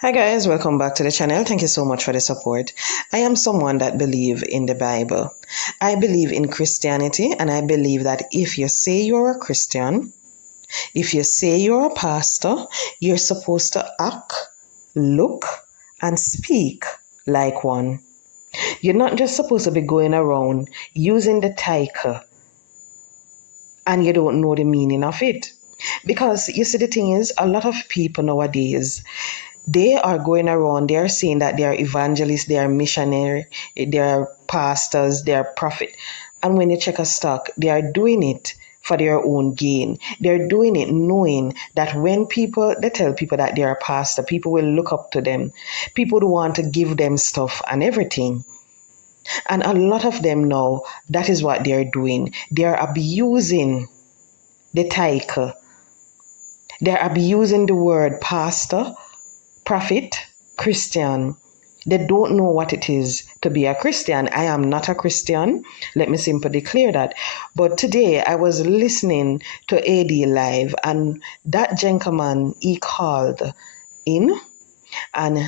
Hi guys, welcome back to the channel. Thank you so much for the support. I am someone that believe in the Bible. I believe in Christianity, and I believe that if you say you're a Christian, if you say you're a pastor, you're supposed to act, look, and speak like one. You're not just supposed to be going around using the title and you don't know the meaning of it. Because you see, the thing is, a lot of people nowadays, they are going around, they are saying that they are evangelists, they are missionary, they are pastors, they are prophet. And when you check a stock, they are doing it for their own gain. They're doing it knowing that when they tell people that they are a pastor, people will look up to them. People want to give them stuff and everything. And a lot of them know that is what they're doing. They're abusing the title. They're abusing the word pastor, prophet, Christian. They don't know what it is to be a Christian. I am not a Christian. Let me simply declare that. But today I was listening to AD Live, and that gentleman, he called in. And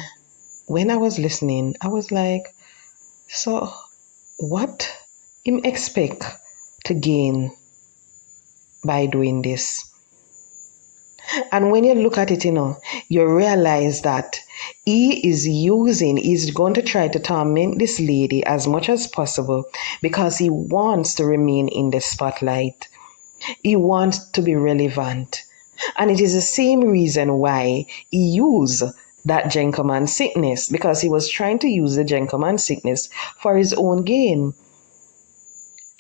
when I was listening, I was like, so what him expect to gain by doing this? And when you look at it, you realize that he's going to try to torment this lady as much as possible because he wants to remain in the spotlight. He wants to be relevant. And it is the same reason why he used that gentleman's sickness, because he was trying to use the gentleman's sickness for his own gain,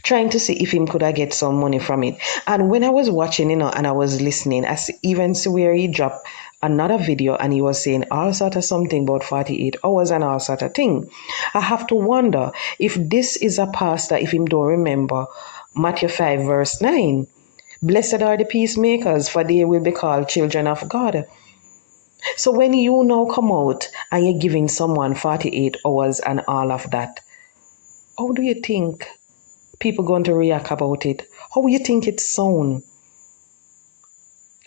trying to see if him could I get some money from it. And when I was watching, and I was listening, even see where he dropped another video and he was saying all sort of something about 48 hours and all sort of thing. I have to wonder if this is a pastor, if him don't remember Matthew 5 verse 9. Blessed are the peacemakers, for they will be called children of God. So when you now come out and you're giving someone 48 hours and all of that, how do you think people going to react about it? How you think it sound?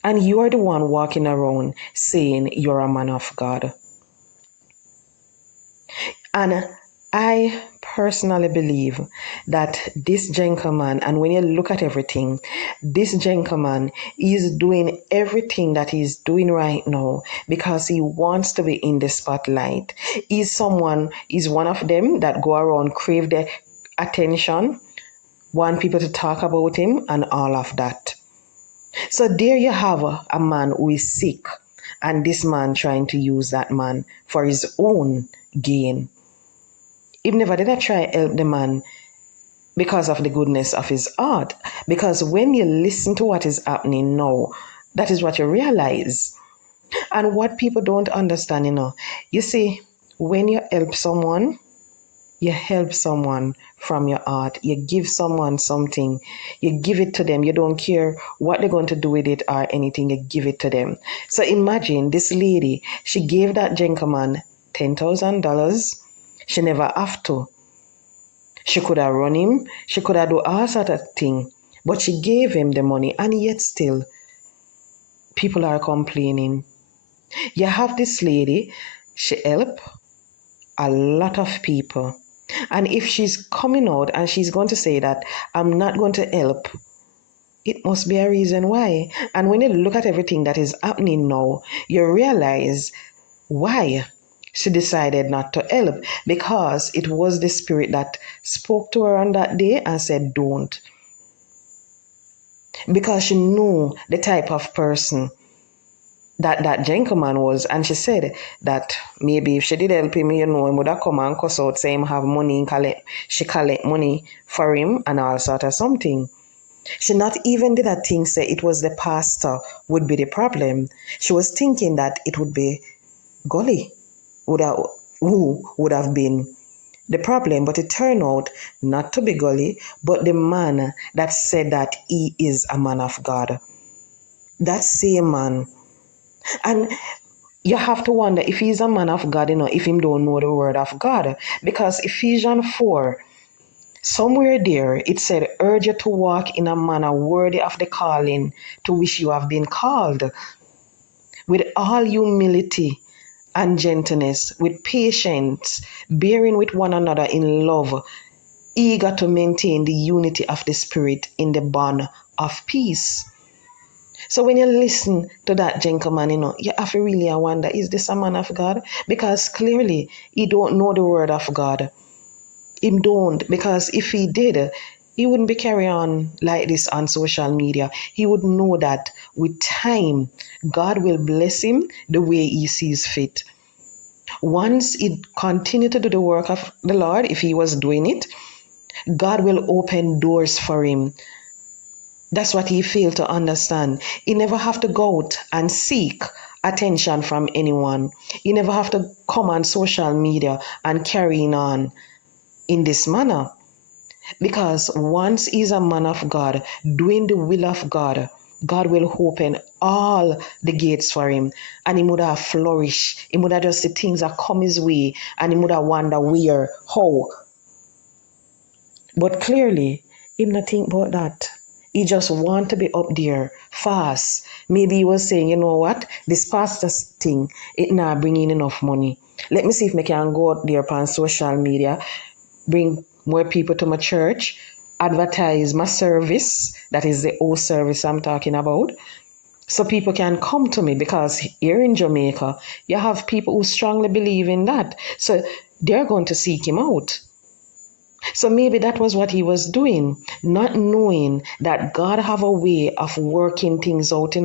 And you are the one walking around saying you're a man of God. And I personally believe that this gentleman, and when you look at everything, this gentleman is doing everything that he's doing right now because he wants to be in the spotlight. He's one of them that go around crave the attention, want people to talk about him and all of that. So there you have a man who is sick, and this man trying to use that man for his own gain. He never did I try help the man because of the goodness of his heart. Because when you listen to what is happening now, that is what you realize. And what people don't understand, you see, when you help someone, you help someone from your heart. You give someone something. You give it to them. You don't care what they're going to do with it or anything. You give it to them. So imagine this lady. She gave that gentleman $10,000. She never have to. She could have run him. She could have do all sort of thing. But she gave him the money, and yet still people are complaining. You have this lady. She help a lot of people. And if she's coming out and she's going to say that I'm not going to help, it must be a reason why. And when you look at everything that is happening now, you realize why she decided not to help, because it was the spirit that spoke to her on that day and said, don't. Because she knew the type of person that gentleman was, and she said that maybe if she did help him, he would have come and cuss out, say him have money and collect money for him and all sort of something. She not even did that thing say it was the pastor would be the problem. She was thinking that it would be Golly who would have been the problem, but it turned out not to be Golly, but the man that said that he is a man of God. That same man. And you have to wonder if he's a man of God, if him don't know the word of God. Because Ephesians 4, somewhere there, it said, urge you to walk in a manner worthy of the calling to which you have been called, with all humility and gentleness, with patience, bearing with one another in love, eager to maintain the unity of the Spirit in the bond of peace. So when you listen to that gentleman, you have to really wonder, is this a man of God? Because clearly he don't know the word of God. Him don't, because if he did, he wouldn't be carrying on like this on social media. He would know that with time, God will bless him the way he sees fit. Once he continue to do the work of the Lord, if he was doing it, God will open doors for him. That's what he failed to understand. He never have to go out and seek attention from anyone. He never have to come on social media and carrying on in this manner. Because once he's a man of God, doing the will of God, God will open all the gates for him. And he would have flourished. He would have just the things that come his way. And he would have wonder where, how. But clearly, him not think about that. He just want to be up there fast. Maybe he was saying, you know what, this pastor's thing, it not bringing enough money. Let me see if I can go out there on social media, bring more people to my church, advertise my service, that is the old service I'm talking about, so people can come to me, because here in Jamaica, you have people who strongly believe in that. So they're going to seek him out. So maybe that was what he was doing, not knowing that God have a way of working things out,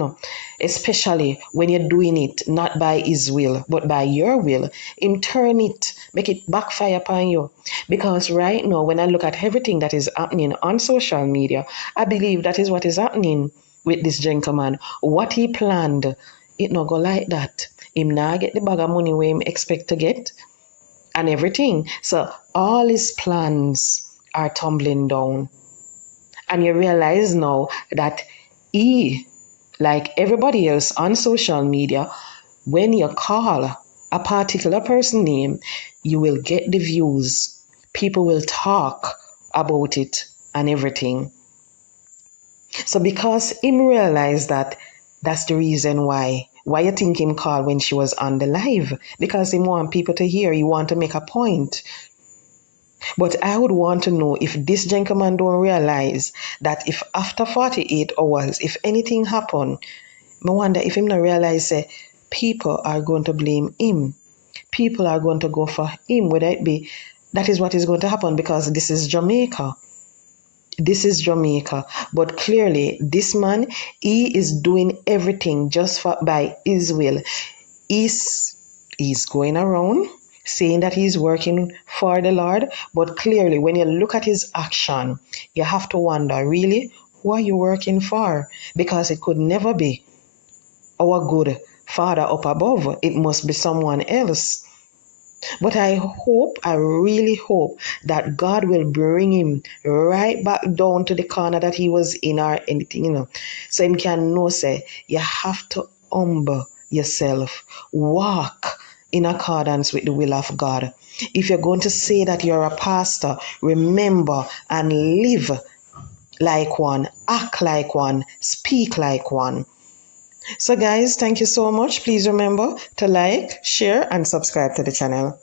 especially when you're doing it not by his will, but by your will. Him turn it, make it backfire upon you. Because right now, when I look at everything that is happening on social media, I believe that is what is happening with this gentleman. What he planned, it not go like that. Him not get the bag of money where him expect to get and everything. So all his plans are tumbling down. And you realize now that he, like everybody else on social media, when you call a particular person name, you will get the views. People will talk about it and everything. So because him realized that, that's the reason why you think him called when she was on the live, because he want people to hear, he want to make a point. But I would want to know if this gentleman don't realize that if after 48 hours, if anything happen, I wonder if him not realize that people are going to blame him. People are going to go for him, whether it be, that is what is going to happen, because this is Jamaica. This is Jamaica. But clearly, this man, he is doing everything just by his will. He's going around saying that he's working for the Lord, but clearly, when you look at his action, you have to wonder, really, who are you working for? Because it could never be our good Father up above. It must be someone else. But I really hope that God will bring him right back down to the corner that he was in, or anything, so him can know, say, you have to humble yourself, walk in accordance with the will of God. If you're going to say that you're a pastor, remember and live like one, act like one, speak like one. So guys, thank you so much. Please remember to like, share, and subscribe to the channel.